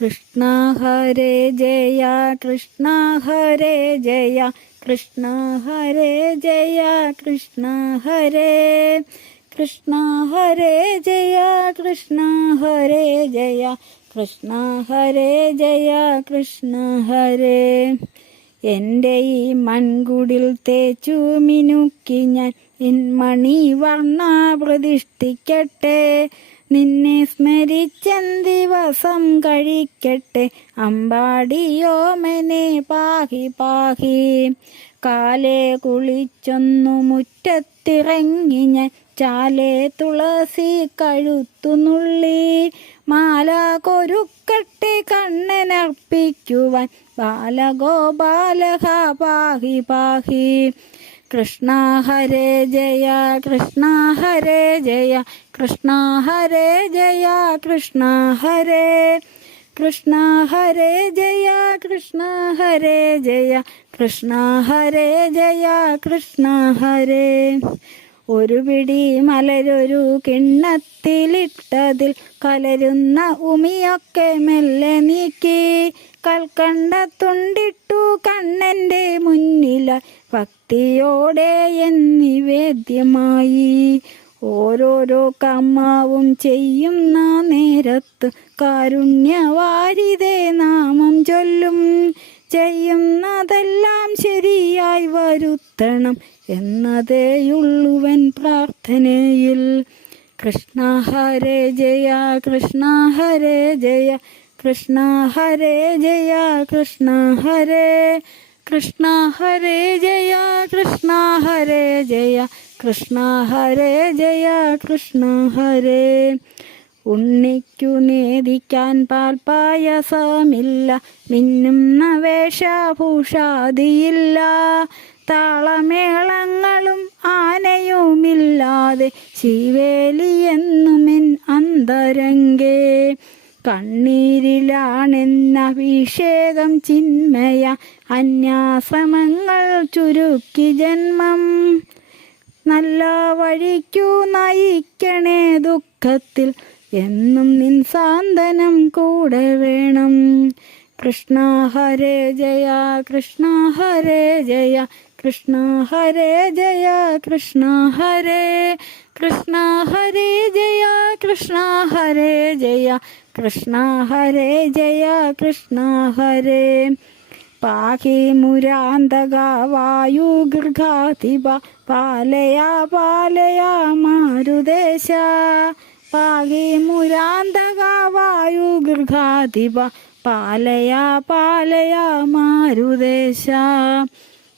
കൃഷ്ണ ഹരേ ജയ കൃഷ്ണ ഹരേ ജയ കൃഷ്ണ ഹരേ ജയ കൃഷ്ണ ഹരേ കൃഷ്ണ ഹരേ ജയ കൃഷ്ണ ഹരേ ജയ കൃഷ്ണ ഹരേ ജയ കൃഷ്ണ ഹരേ. എന്റെ ഈ മൺകുടിൽ തേച്ചു മിനുക്കി ഞാൻ ഇൻമണി വർണ പ്രതിഷ്ഠിക്കട്ടെ. നിന്നെ സ്മരിച്ചൻ ദിവസം കഴിക്കട്ടെ. അമ്പാടിയോമനെ പാഹി പാഹി. കാലെ കുളിച്ചൊന്നു മുറ്റത്തിറങ്ങി ഞാൻ ചാലെ തുളസി കഴുത്തുനുള്ളി മാല കൊരുക്കട്ടെ കണ്ണനർപ്പിക്കുവാൻ. ബാലഗോപാലഹ പാഹി പാഹി. കൃഷ്ണ ഹരേ ജയ കൃഷ്ണ ഹരേ ജയ കൃഷ്ണ ഹരേ ജയ കൃഷ്ണ ഹരേ കൃഷ്ണ ഹരേ ജയ കൃഷ്ണ ഹരേ ജയ കൃഷ്ണ ഹരേ ജയ കൃഷ്ണ ഹരേ. ഒരു പിടി മലരൊരു കിണ്ണത്തിലിട്ടതിൽ കലരുന്ന ഉമിയൊക്കെ മെല്ലെ നീക്കി. കൽക്കണ്ട തുണ്ടിട്ടു കണ്ണന്റെ മുന്നില ഭക്തിയോടെ എന്നിവേദ്യമായി. ഓരോരോ കമ്മാവും ചെയ്യുന്ന നേരത്ത് കാരുണ്യവാരിതേ നാമം ചൊല്ലും. ചെയ്യുന്നതെല്ലാം ശരിയായി വരുത്തണം എന്നതേയുള്ളുവൻ പ്രാർത്ഥനയിൽ. കൃഷ്ണ ഹരേ ജയ കൃഷ്ണ ഹരേ ജയ. കൃഷ്ണ ഹരേ ജയ കൃഷ്ണ ഹരേ. കൃഷ്ണ ഹരേ ജയ കൃഷ്ണ ഹരേ ജയ കൃഷ്ണ ഹരേ ജയ കൃഷ്ണ ഹരേ. ഉണ്ണിക്കു നേദിക്കാൻ പാൽപായസമില്ല മിന്നുന്ന വേഷഭൂഷാദിയില്ല. താളമേളങ്ങളും ആനയുമില്ലാതെ ശിവേലിയെന്നുമെൻ അന്തരംഗേ. കണ്ണീരിലാണെന്ന അഭിഷേകം ചിന്മയ അന്യാശ്രമങ്ങൾ ചുരുക്കി ജന്മം. നല്ല വഴിക്കു നയിക്കണേ ദുഃഖത്തിൽ എന്നും നിൻ സാന്തനം കൂടെ വേണം. കൃഷ്ണ ഹരേ ജയ കൃഷ്ണ ഹരേ ജയ. കൃഷ്ണ ഹരേ ജയ കൃഷ്ണ ഹരേ കൃഷ്ണ ഹരേ ജയ കൃഷ്ണ ഹരേ ജയ കൃഷ്ണ ഹരേ ജയ കൃഷ്ണ ഹരേ. പാഹി മുരാന്തക വായു ഗൃഹാതിപ പാലയ പാലയ മാരുദേശ. പാഹി മുരാന്തക വായു ഗൃഹാതിപ പാലയ പാലയ മാരുദേശ.